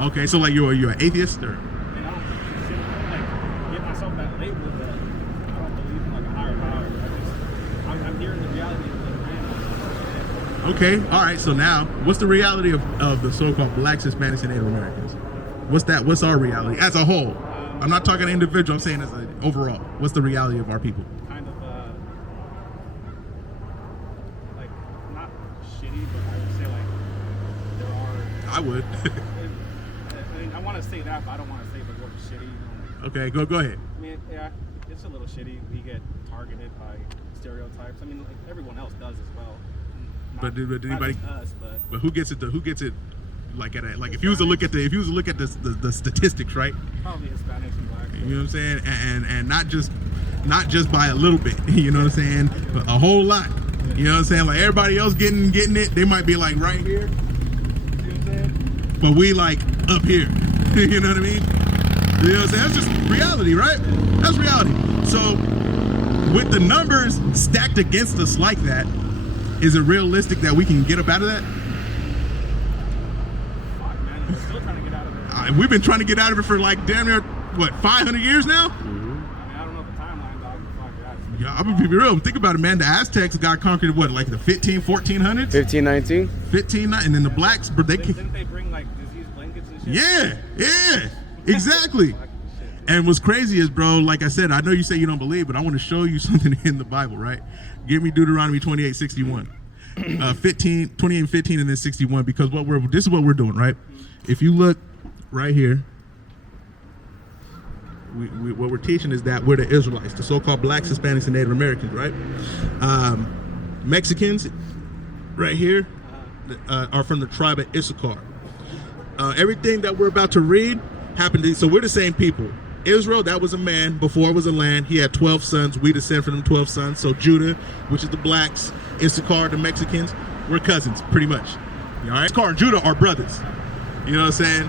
Okay, so like you're an atheist, or? And I don't consider, like, give myself that label, but I don't believe in like a higher power. I'm hearing the reality of the man. Okay, all right. So now, what's the reality of the so-called Blacks, Hispanics, and Native Americans? What's our reality as a whole? I'm not talking individual. I'm saying as an overall. What's the reality of our people? Kind of like not shitty, but I would say like there are. I would. I mean, I want to say that, but I don't want to say the word shitty. You know? Okay, go ahead. I mean, yeah, it's a little shitty. We get targeted by stereotypes. I mean, like everyone else does as well. But did anybody? Not just us, But who gets it? Who gets it? Like at a, like if you was to look at the statistics, right? probably Hispanics and Blacks. You know what I'm saying? And not just by a little bit. You know what I'm saying? But a whole lot. You know what I'm saying? Like everybody else getting it, they might be like right here. You know what I'm saying? But we like up here. You know what I mean? You know what I'm saying? That's just reality, right? That's reality. So with the numbers stacked against us like that, is it realistic that we can get up out of that? We're still trying to get out of it. We've been trying to get out of it for like damn near, what, 500 years now? I mean, I don't know the timeline, dog. Yeah, I'm gonna be real. Think about it, man. The Aztecs got conquered, what, like the 1400s? 1519? 15, and then the Blacks, but Didn't they bring like disease blankets and shit? Yeah, exactly. And what's crazy is, bro, like I said, I know you say you don't believe, but I want to show you something in the Bible, right? Give me Deuteronomy 28:61. 28 and 15 and then 61, because this is what we're doing, right? If you look right here, what we're teaching is that we're the Israelites, the so-called Blacks, Hispanics, and Native Americans, right? Mexicans, right here, are from the tribe of Issachar. Everything that we're about to read happened, so we're the same people. Israel, that was a man, before it was a land. He had 12 sons. We descend from them 12 sons. So Judah, which is the Blacks, Issachar, the Mexicans, we're cousins, pretty much. All right? Issachar and Judah are brothers. You know what I'm saying?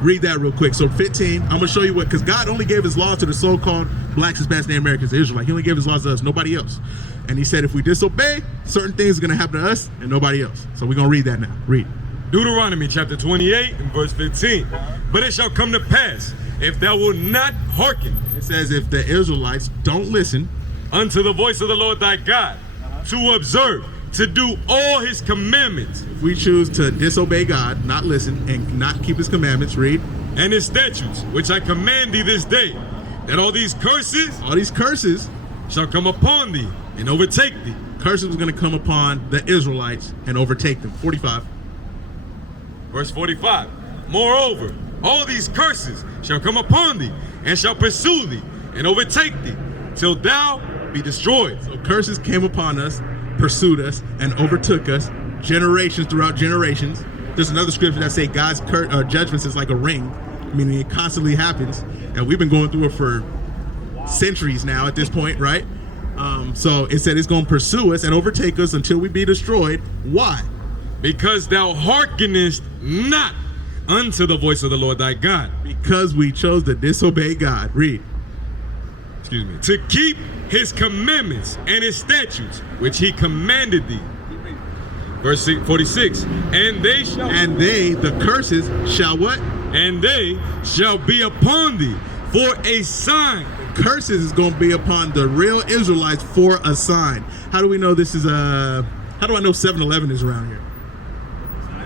Read that real quick. So 15, I'm going to show you what, because God only gave his laws to the so-called Blacks, Hispanics, and Americans, the Israelites. He only gave his laws to us, nobody else. And he said if we disobey, certain things are going to happen to us and nobody else. So we're going to read that now. Read. Deuteronomy chapter 28 and verse 15. But it shall come to pass, if thou wilt not hearken. It says if the Israelites don't listen unto the voice of the Lord thy God, to observe, to do all his commandments. If we choose to disobey God, not listen, and not keep his commandments, read. And his statutes, which I command thee this day, that all these curses shall come upon thee and overtake thee. Curses was going to come upon the Israelites and overtake them. 45. Verse 45. Moreover, all these curses shall come upon thee and shall pursue thee and overtake thee till thou be destroyed. So curses came upon us, pursued us, and overtook us, generations throughout generations. There's another scripture that say God's judgments is like a ring, meaning it constantly happens, and we've been going through it for centuries now at this point, right? So it said it's going to pursue us and overtake us until we be destroyed. Why? Because thou hearkenest not unto the voice of the Lord thy God. Because we chose to disobey God. Read. Excuse me. To keep his commandments and his statutes, which he commanded thee. Verse 46. And the curses shall what? And they shall be upon thee for a sign. The curses is going to be upon the real Israelites for a sign. How do we know this is how do I know 7-Eleven is around here?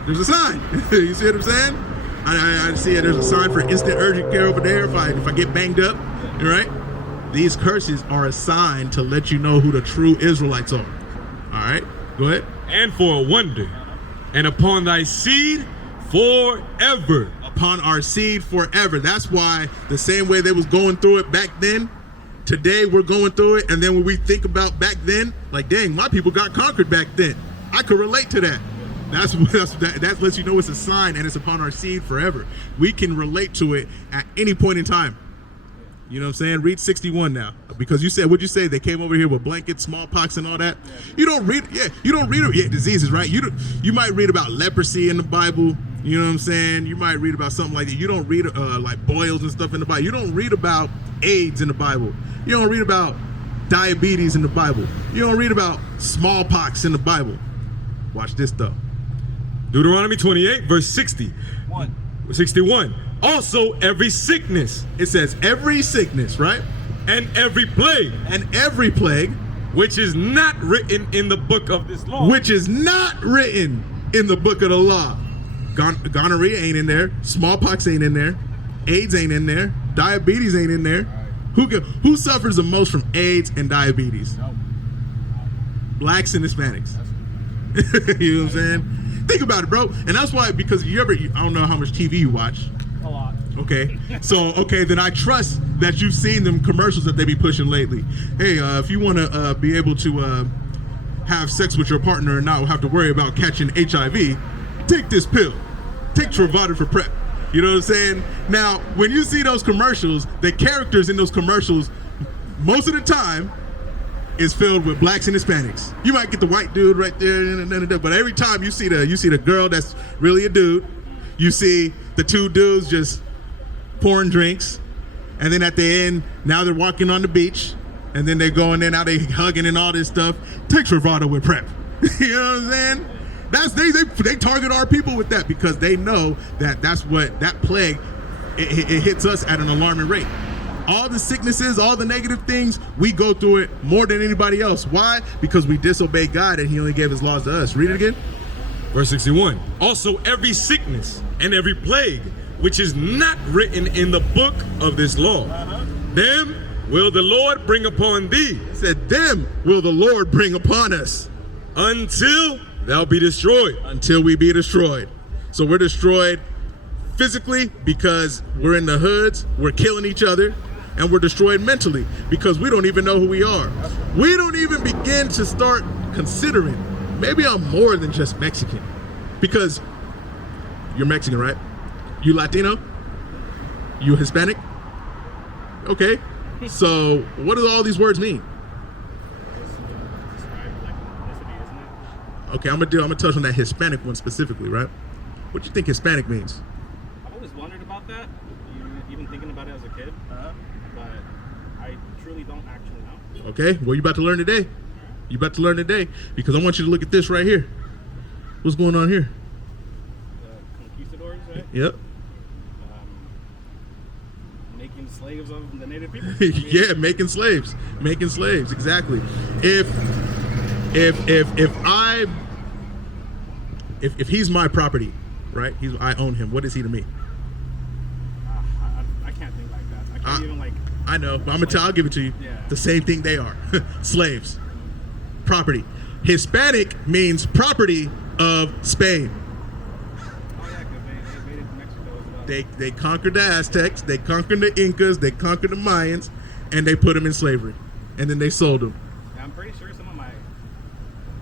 There's a sign. You see what I'm saying? I see it. There's a sign for instant urgent care over there if I get banged up, right? These curses are a sign to let you know who the true Israelites are. All right, go ahead. And for a wonder, and upon thy seed forever. Upon our seed forever. That's why the same way they was going through it back then, today we're going through it. And then when we think about back then, like, dang, my people got conquered back then. I could relate to that. That lets you know it's a sign, and it's upon our seed forever. We can relate to it at any point in time. You know what I'm saying? Read 61 now, because you said, what'd you say? They came over here with blankets, smallpox, and all that. You don't read diseases, right? You might read about leprosy in the Bible. You know what I'm saying? You might read about something like that. You don't read like boils and stuff in the Bible. You don't read about AIDS in the Bible. You don't read about diabetes in the Bible. You don't read about smallpox in the Bible. Watch this though. Deuteronomy 28, verse 61. Also, every sickness. It says every sickness, right? And every plague. And every plague. Which is not written in the book of this law. Which is not written in the book of the law. Gonorrhea ain't in there. Smallpox ain't in there. AIDS ain't in there. Diabetes ain't in there. Who suffers the most from AIDS and diabetes? Blacks and Hispanics. You know what I'm saying? Think about it, bro. And that's why, because I don't know how much TV you watch. A lot. Okay. So, then I trust that you've seen them commercials that they be pushing lately. Hey, if you want to be able to have sex with your partner and not have to worry about catching HIV, take this pill. Take Truvada for PrEP. You know what I'm saying? Now, when you see those commercials, the characters in those commercials, most of the time, is filled with blacks and Hispanics. You might get the white dude right there, but every time you see the girl that's really a dude, you see the two dudes just pouring drinks, and then at the end, now they're walking on the beach, and then they're going in, now they hugging and all this stuff. Take Truvada with PrEP. You know what I'm saying? That's they target our people with that because they know that that plague it hits us at an alarming rate. All the sicknesses, all the negative things, we go through it more than anybody else. Why? Because we disobey God and he only gave his laws to us. Read it again. Verse 61. Also every sickness and every plague which is not written in the book of this law, them will the Lord bring upon thee. It said, them will the Lord bring upon us. Until thou be destroyed. Until we be destroyed. So we're destroyed physically because we're in the hoods, we're killing each other, and we're destroyed mentally because we don't even know who we are. We don't even begin to start considering, maybe I'm more than just Mexican. Because you're Mexican, right? You Latino? You Hispanic? Okay. So what do all these words mean? Okay, I'm gonna touch on that Hispanic one specifically, right? What do you think Hispanic means? I've always wondered about that, even thinking about it as a kid, but I truly don't actually know. Okay, well, you about to learn today. You about to learn today because I want you to look at this right here. What's going on here? The conquistadors, right? Yep. Making slaves of the native people. Yeah, making slaves, exactly. If he's my property, right? I own him. What is he to me? I can't think like that. I can't even like. I know, but I'll give it to you. Yeah. The same thing they are. Slaves. Property. Hispanic means property of Spain. Oh yeah, because they invaded Mexico as well. They conquered the Aztecs, they conquered the Incas, they conquered the Mayans, and they put them in slavery. And then they sold them. Yeah, I'm pretty sure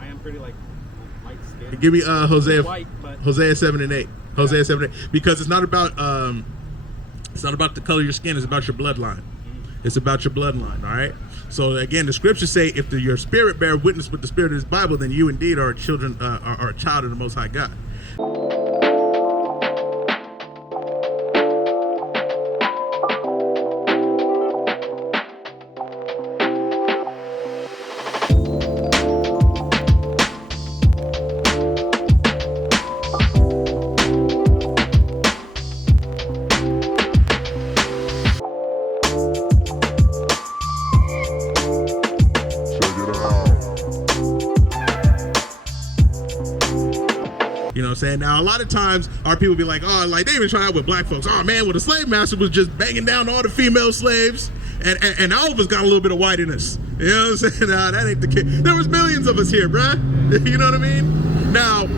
I am pretty like light skinned. Give me Hosea White, but 7 and 8. Hosea 7 and 8. Because it's not about the color of your skin, it's about your bloodline. It's about your bloodline, all right? So again, the scriptures say if your spirit bear witness with the spirit of this Bible, then you indeed are a child of the Most High God. You know what I'm saying? Now, a lot of times, our people be like, oh, like, they even try out with black folks. Oh, man, well, the slave master was just banging down all the female slaves, and all of us got a little bit of white in us. You know what I'm saying? Nah, that ain't the case. There was millions of us here, bruh. You know what I mean? Now,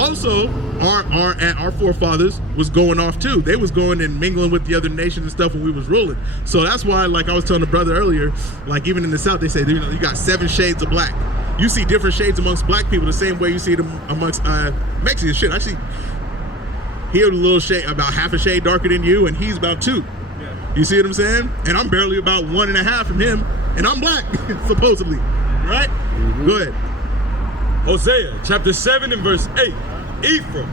also, our forefathers was going off, too. They was going and mingling with the other nations and stuff when we was ruling. So that's why, like I was telling the brother earlier, like, even in the South, they say, you know, you got 7 shades of black. You see different shades amongst black people the same way you see them amongst Mexicans. Shit, I see he a little shade, about half a shade darker than you, and he's about 2. Yeah. You see what I'm saying? And I'm barely about 1.5 from him, and I'm black, supposedly. Right? Mm-hmm. Go ahead. Hosea chapter 7 and verse 8. Ephraim,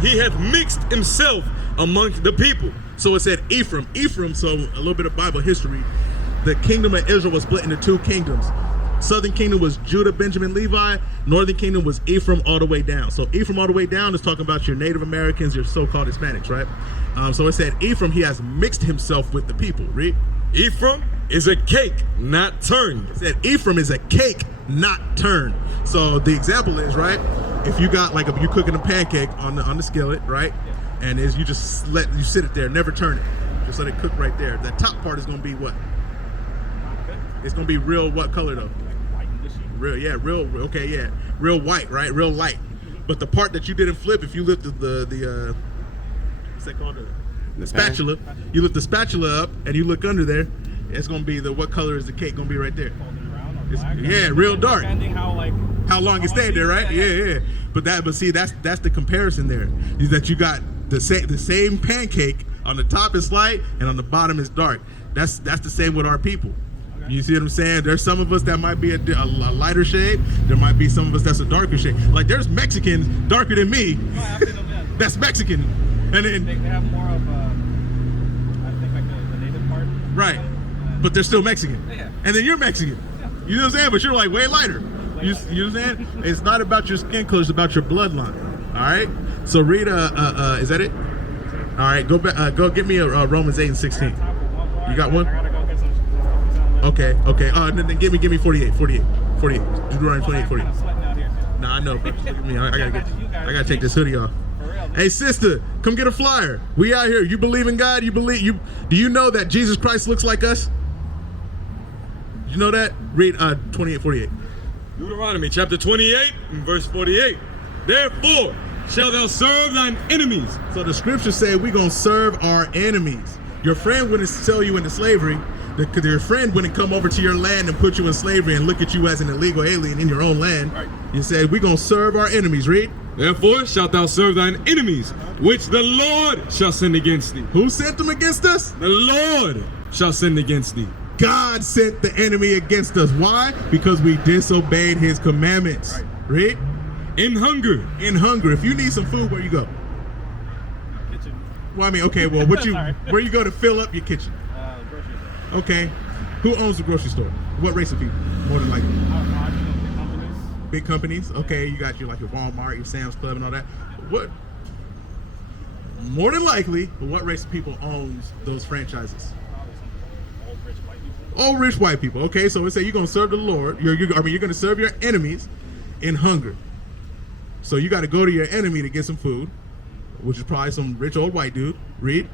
he hath mixed himself among the people. So it said Ephraim. So a little bit of Bible history. The kingdom of Israel was split into 2 kingdoms. Southern kingdom was Judah, Benjamin, Levi. Northern kingdom was Ephraim all the way down. So Ephraim all the way down is talking about your Native Americans, your so-called Hispanics, right? So it said Ephraim, he has mixed himself with the people. Read. Ephraim is a cake not turned. It said Ephraim is a cake not turned. So the example is, right, if you got like you cooking a pancake on the skillet, right, and is you just you sit it there, never turn it, just let it cook right there. The top part is going to be what? It's going to be real what color though? Real, yeah, real white, right, real light. But the part that you didn't flip, if you lifted the what's that called, the spatula, you lift the spatula up and you look under there, it's going to be what color is the cake going to be right there? Yeah, real dark. Depending how long it stayed there, right? Yeah. But see, that's the comparison there. Is that you got the same pancake on the top is light and on the bottom is dark. That's the same with our people. Okay. You see what I'm saying? There's some of us that might be a lighter shade. There might be some of us that's a darker shade. Like there's Mexicans darker than me. That's Mexican, and then they have more of I think like the native part. Right, but they're still Mexican. Yeah. And then you're Mexican. You know what I'm saying? But you're like way lighter. You know what I'm saying? It's not about your skin color, it's about your bloodline. All right? So read is that it? All right, go back go get me a Romans 8:16. You got one? I gotta go get some. Okay. Then give me 48. Deuteronomy 28, 48. Nah, I know, but look at me. I gotta take this hoodie off. Hey sister, come get a flyer. We out here. You believe in God? Do you know that Jesus Christ looks like us? You know that? Read 28, 48. Deuteronomy chapter 28 and verse 48. Therefore shalt thou serve thine enemies. So the scriptures say we're going to serve our enemies. Your friend wouldn't sell you into slavery. Your friend wouldn't come over to your land and put you in slavery and look at you as an illegal alien in your own land. Right. You said we're going to serve our enemies. Read. Therefore shalt thou serve thine enemies, which the Lord shall send against thee. Who sent them against us? The Lord shall send against thee. God sent the enemy against us. Why? Because we disobeyed his commandments. Right. Read. In hunger. If you need some food, where you go? Kitchen. Well, I mean, okay, well, where you go to fill up your kitchen? Grocery store. Okay. Who owns the grocery store? What race of people? More than likely. Companies. Big companies. Okay, you got your Walmart, your Sam's Club, and all that. What? More than likely, what race of people owns those franchises? Old rich white people. Okay, so we say you're gonna serve the Lord. You're gonna serve your enemies in hunger. So you got to go to your enemy to get some food, which is probably some rich old white dude. Read.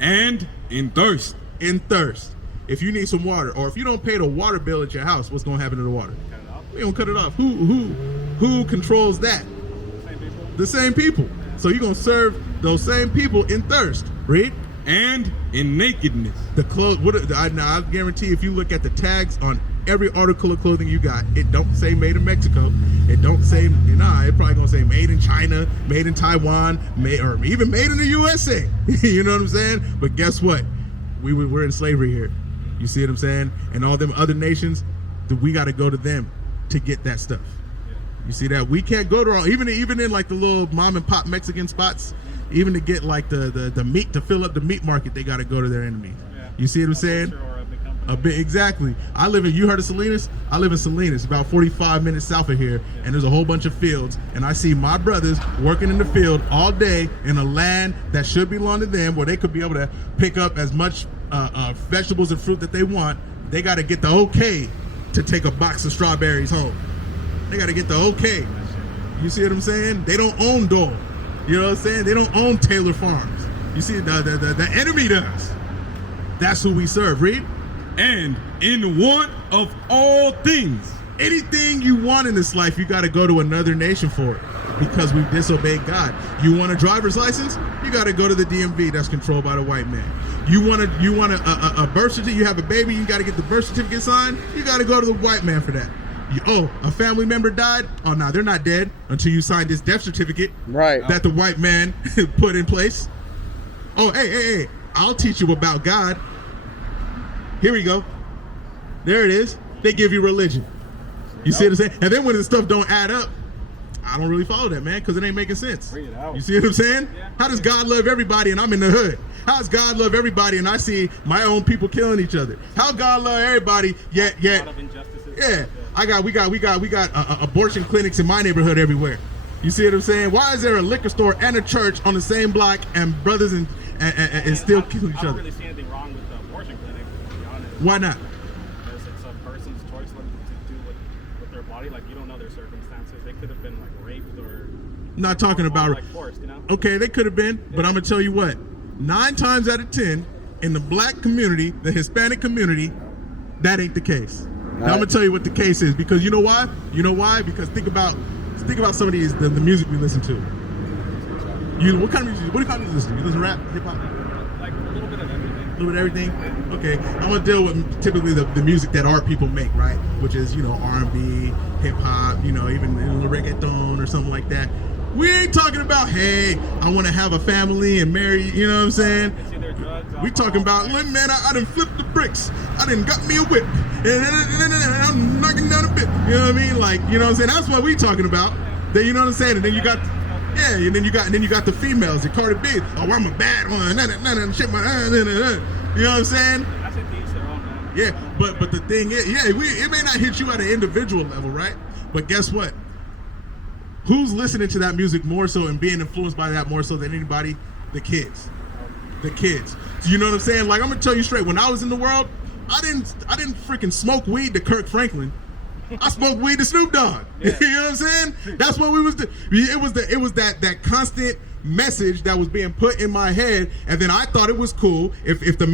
And in thirst. In thirst. If you need some water, or if you don't pay the water bill at your house, what's gonna happen to the water? Cut it off. We don't cut it off. Who controls that? Same people. The same people. So you're gonna serve those same people in thirst. Read. And in nakedness. The clothes. I guarantee if you look at the tags on every article of clothing you got, it don't say made in Mexico. It don't say, it probably gonna say made in China, made in Taiwan, or even made in the USA. You know what I'm saying? But guess what? We're in slavery here. You see what I'm saying? And all them other nations, we got to go to them to get that stuff. You see that? We can't go to even in like the little mom and pop Mexican spots. Even to get like the meat, to fill up the meat market, they got to go to their enemies. Yeah. You see what I'm saying? Exactly. You heard of Salinas? I live in Salinas, about 45 minutes south of here, and there's a whole bunch of fields, and I see my brothers working in the field all day in a land that should belong to them, where they could be able to pick up as much vegetables and fruit that they want. They got to get the okay to take a box of strawberries home. They got to get the okay. You see what I'm saying? They don't own Dole. You know what I'm saying? They don't own Taylor Farms. You see, the enemy does. That's who we serve. Read. And in want of all things. Anything you want in this life, you got to go to another nation for it, because we disobeyed God. You want a driver's license? You got to go to the DMV that's controlled by the white man. You want a birth certificate? You have a baby, you got to get the birth certificate signed? You got to go to the white man for that. A family member died? Oh, no, they're not dead until you sign this death certificate that the white man put in place. Oh, hey, I'll teach you about God. Here we go. There it is. They give you religion. You see what I'm saying? And then when the stuff don't add up, I don't really follow that, man, because it ain't making sense. Bring it out. You see what I'm saying? Yeah. How does God love everybody and I'm in the hood? How does God love everybody and I see my own people killing each other? How God love everybody yet A lot of injustices. yeah. we got abortion clinics in my neighborhood everywhere. You see what I'm saying? Why is there a liquor store and a church on the same block and brothers and still killing each I don't other? really see anything wrong with the abortion clinic, to be honest. Why not? Because it's a person's choice to do with their body. Like, you don't know their circumstances. They could have been like raped or Not talking about like forced, you know? Okay, they could have been, but I'm gonna tell you what. 9 times out of 10, in the black community, the Hispanic community, that ain't the case. Now, I'm gonna tell you what the case is, because you know why? You know why? Because think about some of these the music we listen to. What kind of music you listen to? You listen to rap, hip hop? Like a little bit of everything. A little bit of everything? Okay, I'm gonna deal with typically the music that our people make, right? Which is, R&B, hip hop, even reggaeton or something like that. We ain't talking about, hey, I want to have a family and marry, you know what I'm saying? It's either drugs, We talking about, man, I done flipped the bricks. I done got me a whip. And I'm knocking down a bit. You know what I mean? Like, you know what I'm saying? That's what we talking about. Then, you know what I'm saying? And then you got, and then you got the females, the Cardi B. Oh, I'm a bad one. Shit, you know what I'm saying? I said these their own, man. Yeah, but the thing is, it may not hit you at an individual level, right? But guess what? Who's listening to that music more so and being influenced by that more so than anybody? The kids. The kids. So you know what I'm saying? Like, I'm gonna tell you straight, when I was in the world, I didn't freaking smoke weed to Kirk Franklin. I smoked weed to Snoop Dogg. Yeah. You know what I'm saying? That's what we was doing. It was that constant message that was being put in my head, and then I thought it was cool if the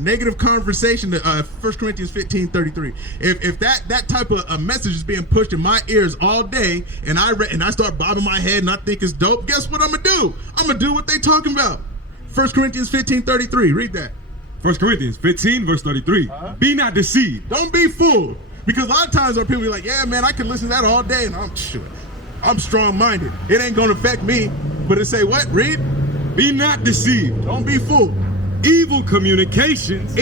negative conversation, 1 Corinthians 15:33, if that type of a message is being pushed in my ears all day, and I start bobbing my head and I think it's dope, guess what I'm gonna do? I'm gonna do what they talking about. 1 Corinthians 15:33. Read that. 1 Corinthians 15, verse 33. Be not deceived. Don't be fooled. Because a lot of times our people be like, yeah, man, I can listen to that all day, and I'm strong-minded. It ain't gonna affect me. But it say what? Read. Be not deceived. Don't be fooled. Evil communications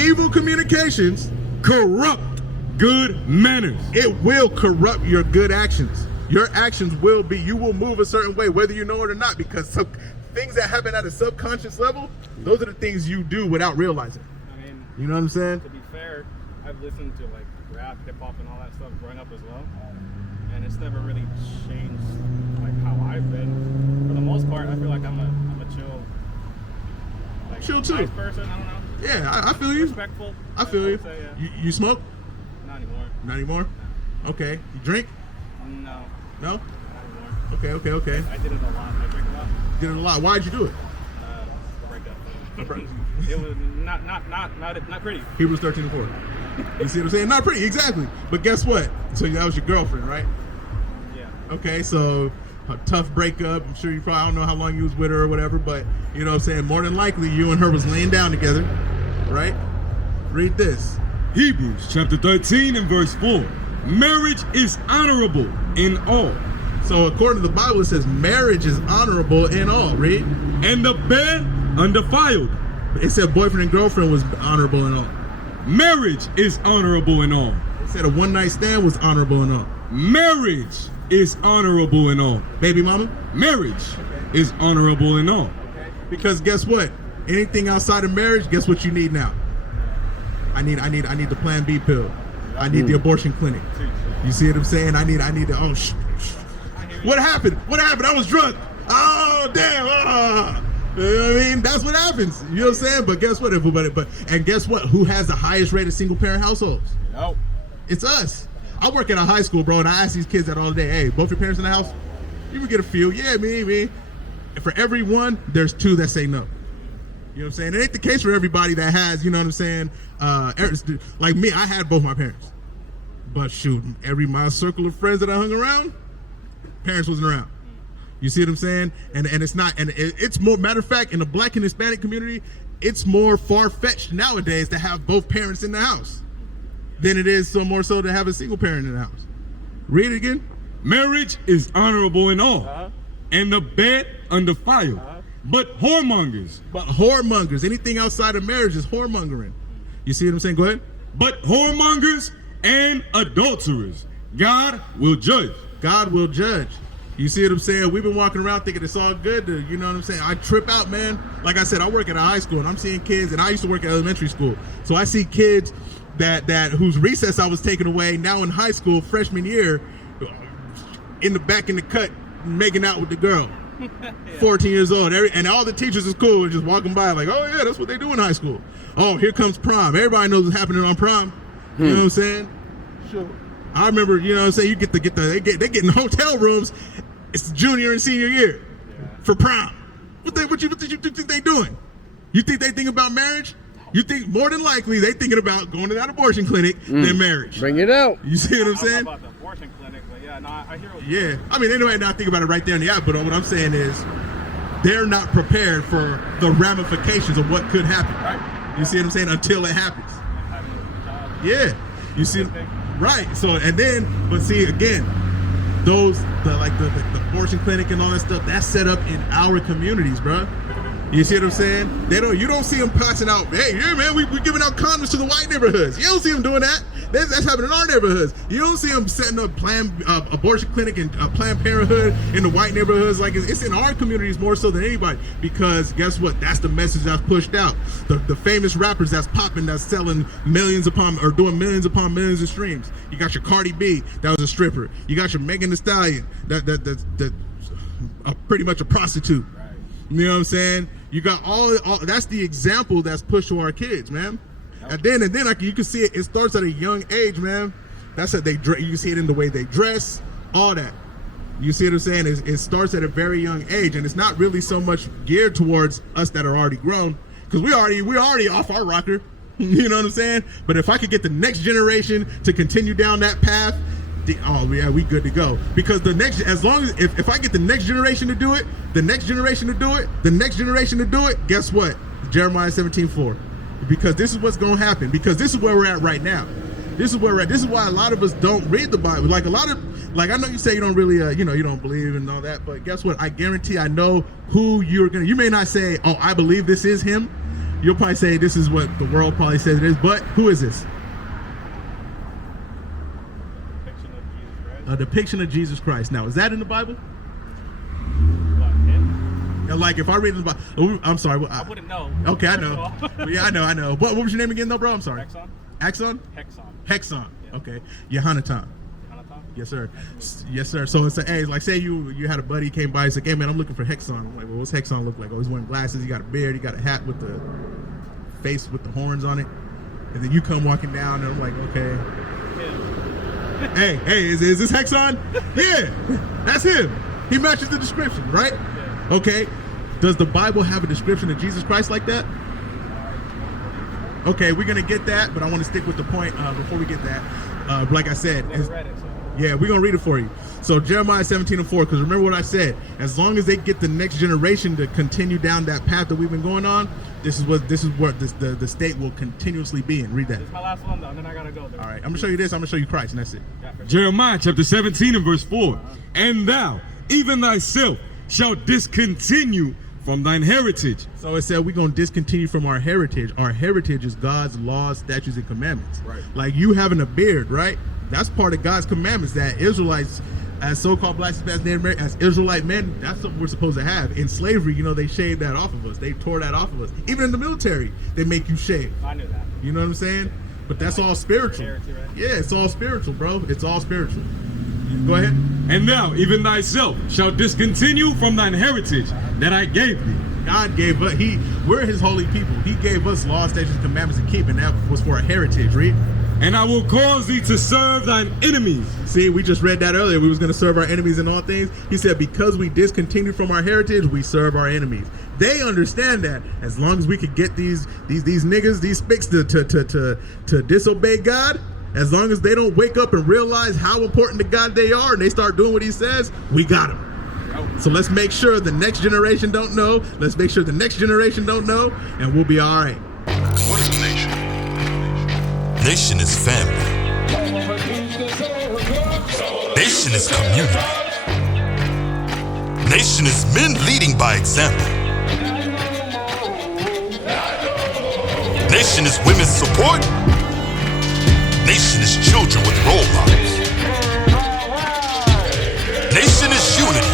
corrupt good manners. It will corrupt your good actions. Your actions you will move a certain way, whether you know it or not, because some things that happen at a subconscious level, those are the things you do without realizing. I mean, You know what I'm saying? to be fair, I've listened to like rap, hip hop, and all that stuff growing up as well, and it's never really changed like how I've been. For the most part, I feel like I'm a chill, like Chill too. nice person. I don't know. Yeah, I feel you. Respectful. I feel you. would say, yeah. You smoke? Not anymore. Not anymore? Okay. You drink? No, No? not anymore. Okay. I did it a lot. I drink a lot. Did it a lot. Why'd you do it? Break up. It was not pretty. Hebrews 13:4. You see what I'm saying? Not pretty, exactly. But guess what? So that was your girlfriend, right? Yeah. Okay, so a tough breakup. I'm sure you probably, I don't know how long you was with her or whatever, but you know what I'm saying? More than likely, you and her was laying down together, right? Read this. Hebrews chapter 13 and verse 4. Marriage is honorable in all. So according to the Bible, it says marriage is honorable in all. Read. And the bed undefiled. It said boyfriend and girlfriend was honorable in all. Marriage is honorable in all. It said a one-night stand was honorable in all. Marriage is honorable in all. Baby mama? Marriage is honorable in all. Because guess what? Anything outside of marriage, guess what you need now? I need the Plan B pill. I need the abortion clinic. You see what I'm saying? I need the What happened? I was drunk. Oh damn. You know what I mean? That's what happens. You know what I'm saying? But guess what, everybody? And guess what? Who has the highest rate of single parent households? Nope. It's us. I work at a high school, bro, and I ask these kids that all day, hey, both your parents in the house? You would get a few. Yeah, me. And for every one, there's 2 that say no. You know what I'm saying? It ain't the case for everybody that has, you know what I'm saying? Like me, I had both my parents. But shoot, my circle of friends that I hung around, parents wasn't around. You see what I'm saying? And it's more, matter of fact, in the Black and Hispanic community, it's more far-fetched nowadays to have both parents in the house than it is more so to have a single parent in the house. Read it again. Marriage is honorable in all, and the bed undefiled. But whoremongers, anything outside of marriage is whoremongering. You see what I'm saying? Go ahead. But whoremongers and adulterers, God will judge. God will judge. You see what I'm saying? We've been walking around thinking it's all good. You know what I'm saying? I trip out, man. Like I said, I work at a high school, and I'm seeing kids, and I used to work at elementary school. So I see kids that whose recess I was taking away now in high school, freshman year, in the back in the cut, making out with the girl. 14 years old, and all the teachers is cool, just walking by like, oh yeah, that's what they do in high school. Oh, here comes prom. Everybody knows what's happening on prom. You know what I'm saying? Sure. I remember, you know what I'm saying, you get they get in hotel rooms. It's junior and senior year for prom. What you think they doing? You think they think about marriage? You think more than likely they thinking about going to that abortion clinic than marriage. Bring it out. You see what I'm saying? I don't know about the abortion clinic, but yeah, no, I hear what Yeah, I mean, they might not think about it right there in the app, but what I'm saying is they're not prepared for the ramifications of what could happen. Right? You see what I'm saying? Until it happens. Yeah, you see, right? So, and then, but see, again, the abortion clinic and all that stuff, that's set up in our communities, bro. You see what I'm saying? You don't see them passing out, hey, yeah, man, we giving out condoms to the white neighborhoods. You don't see them doing that. That's happening in our neighborhoods. You don't see them setting up abortion clinic and Planned Parenthood in the white neighborhoods. Like it's in our communities more so than anybody, because guess what? That's the message that's pushed out. The famous rappers that's popping, that's selling millions upon millions of streams. You got your Cardi B, that was a stripper. You got your Megan Thee Stallion, that pretty much a prostitute. You know what I'm saying? You got all that's the example that's pushed to our kids, man. And then you can see it starts at a young age, man. That's what you can see it in the way they dress, all that. You see what I'm saying? It starts at a very young age, and it's not really so much geared towards us that are already grown, because we're already off our rocker. You know what I'm saying? But if I could get the next generation to continue down that path, we good to go. Because if I get the next generation to do it, guess what? Jeremiah 17:4. Because this is what's gonna happen. Because this is where we're at right now. This is why a lot of us don't read the Bible. Like I know you say you don't really, you don't believe and all that, but guess what? I guarantee I know who you may not say, oh, I believe this is him. You'll probably say this is what the world probably says it is, but who is this? A depiction of Jesus Christ. Now, is that in the Bible? Like if I read in the Bible, I'm sorry. I wouldn't know. Okay, I know. Yeah, I know. What was your name again, though, bro? I'm sorry. Axon? Hexon. Yeah. Okay. Yohanatan. Yes, sir. Yes, sir. So it's like say you had a buddy came by, he's like, hey man, I'm looking for Hexon. I'm like, well, what's Hexon look like? Oh, he's wearing glasses. He got a beard. He got a hat with the face with the horns on it. And then you come walking down, and I'm like, okay. Hey, is this Hexon? Yeah, that's him. He matches the description, right? Yeah. Okay. Does the Bible have a description of Jesus Christ like that? Okay, we're gonna get that, but I want to stick with the point before we get that. Like I said, yeah, we're gonna read it for you. So Jeremiah 17:4, because remember what I said. As long as they get the next generation to continue down that path that we've been going on, this is what the state will continuously be in. Read that. This is my last one though, and then I gotta go there. All right, I'm gonna show you this. I'm gonna show you Christ, and that's it. Yeah, Jeremiah chapter 17 and verse 4. And thou, even thyself, shalt discontinue from thine heritage. So it said we're going to discontinue from our heritage. Our heritage is God's laws, statutes, and commandments. Right. Like you having a beard, right? That's part of God's commandments that Israelites, as so-called Black, Hispanic, Native American, as Israelite men, that's something we're supposed to have. In slavery, they shaved that off of us. They tore that off of us. Even in the military, they make you shave. I knew that. You know what I'm saying? But that's all spiritual. Right? Yeah, it's all spiritual, bro. It's all spiritual. Go ahead. And thou, even thyself, shalt discontinue from thine heritage that I gave thee. God gave us, we're his holy people. He gave us laws, statutes, commandments, and keep, and that was for a heritage, read. And I will cause thee to serve thine enemies. See, we just read that earlier. We was going to serve our enemies in all things. He said, because we discontinue from our heritage, we serve our enemies. They understand that as long as we could get these niggas, these spicks to disobey God, as long as they don't wake up and realize how important to God they are, and they start doing what he says, we got them. So let's make sure the next generation don't know. Let's make sure the next generation don't know, and we'll be all right. What is a nation? Nation is family. Nation is community. Nation is men leading by example. Nation is women's support. Nation is children with role models. Nation is unity.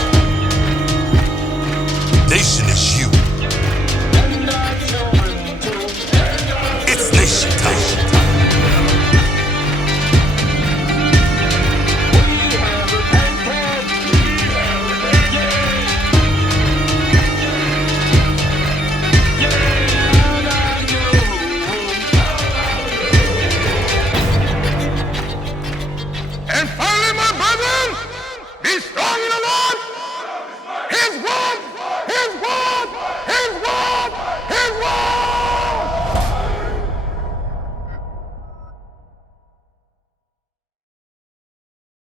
Nation is you.